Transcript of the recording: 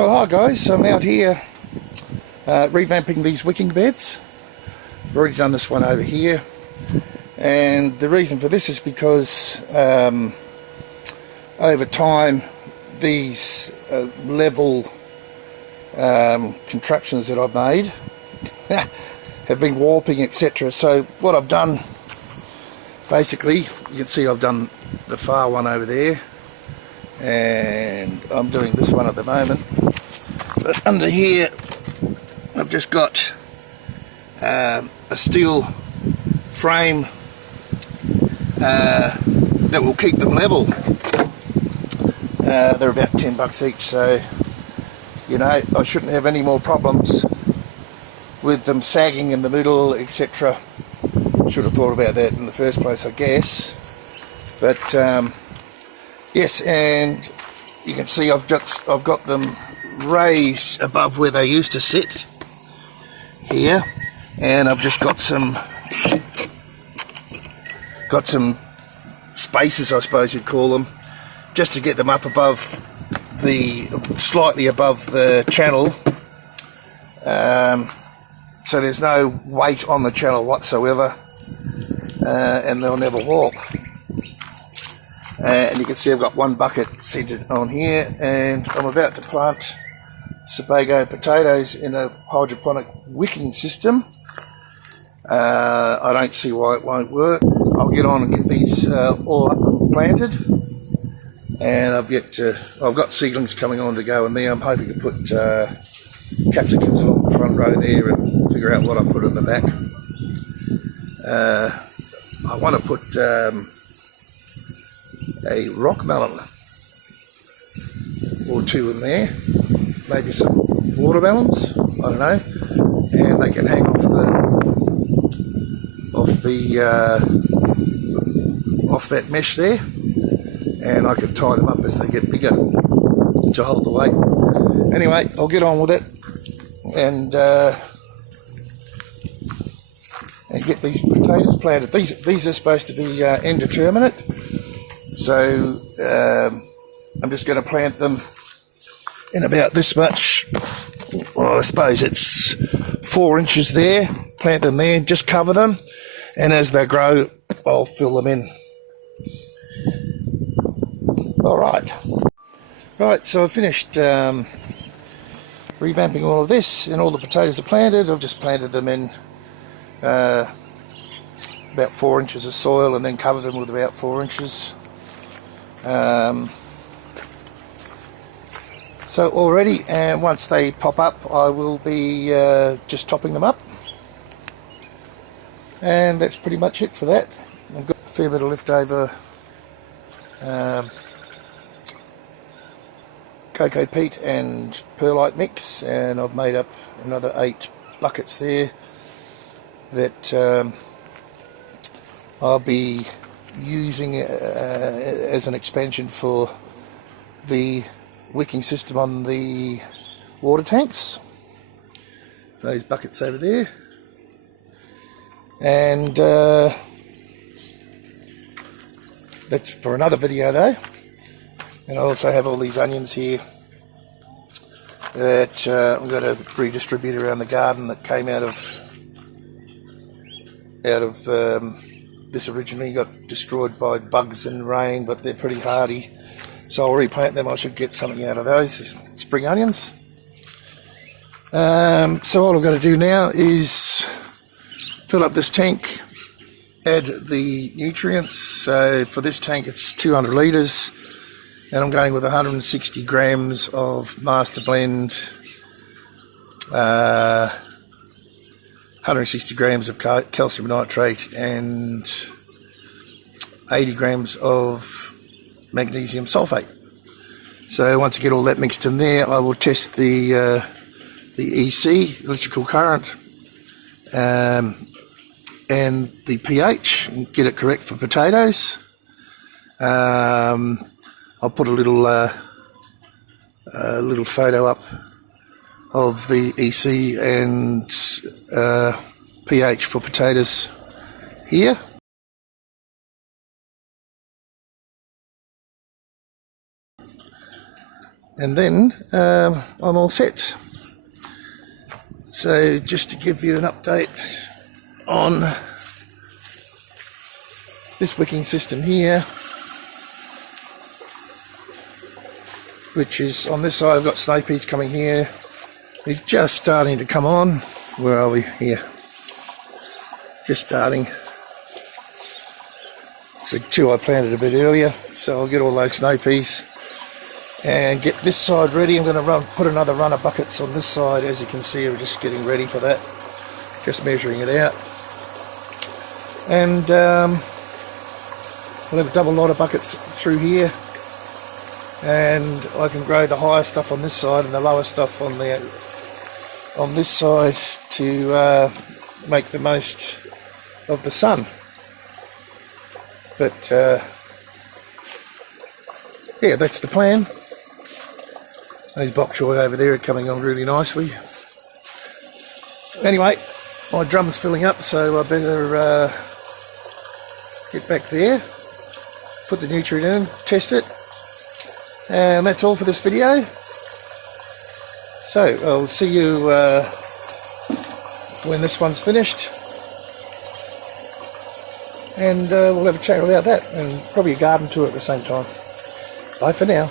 Oh, hi guys, I'm out here revamping these wicking beds. I've already done this one over here, and the reason for this is because over time these level contraptions that I've made have been warping, etc. So what I've done, basically, you can see I've done the far one over there, and I'm doing this one at the moment. But under here I've just got a steel frame that will keep them level. They're about $10 each, so you know I shouldn't have any more problems with them sagging in the middle, etc. Should have thought about that in the first place, I guess. But yes, and you can see I've got them raised above where they used to sit here, and I've just got some spaces, I suppose you'd call them, just to get them up above slightly above the channel, so there's no weight on the channel whatsoever, and they'll never warp. And you can see I've got one bucket centered on here, and I'm about to plant Sebago potatoes in a hydroponic wicking system. I don't see why it won't work. I'll get on and get these all up and planted, and I've got seedlings coming on to go in there. I'm hoping to put capsicums along the front row there and figure out what I put in the back. I want to put a rock melon or two in there, maybe some watermelons, I don't know, and they can hang off that mesh there, and I can tie them up as they get bigger to hold the weight. Anyway, I'll get on with it and get these potatoes planted. These are supposed to be indeterminate, so I'm just going to plant them in about this much. Well, I suppose it's 4 inches there. Plant them there, just cover them, and as they grow I'll fill them in. Alright, so I've finished revamping all of this, and all the potatoes are planted. I've just planted them in about 4 inches of soil, and then covered them with about 4 inches. So already, and once they pop up I will be just topping them up, and that's pretty much it for that. I've got a fair bit of leftover cocoa peat and perlite mix, and I've made up another 8 buckets there that I'll be using as an expansion for the wicking system on the water tanks. Those buckets over there, and that's for another video though. And I also have all these onions here that I'm going to redistribute around the garden, that came out of this originally got destroyed by bugs and rain, but they're pretty hardy, so I'll replant them. I should get something out of those spring onions. So all I've got to do now is fill up this tank, add the nutrients. So for this tank it's 200 litres, and I'm going with 160 grams of master blend, 160 grams of calcium nitrate, and 80 grams of magnesium sulfate. So once I get all that mixed in there, I will test the EC, electrical current, and the pH, and get it correct for potatoes. I'll put a little photo up of the EC and pH for potatoes here. and then I'm all set. So just to give you an update on this wicking system here, which is on this side. I've got snow peas coming here. They're just starting to come on. Where are we? Here. Just starting. So two I planted a bit earlier, so I'll get all those snow peas and get this side ready. I'm going to put another run of buckets on this side. As you can see, we're just getting ready for that, just measuring it out, and we'll have a double lot of buckets through here, and I can grow the higher stuff on this side and the lower stuff on this side to make the most of the sun. But yeah, that's the plan. Those bok choy over there are coming on really nicely. Anyway, my drum's filling up, so I better get back there, put the nutrient in, test it, and that's all for this video. So I'll see you when this one's finished, and we'll have a chat about that and probably a garden tour at the same time. Bye for now.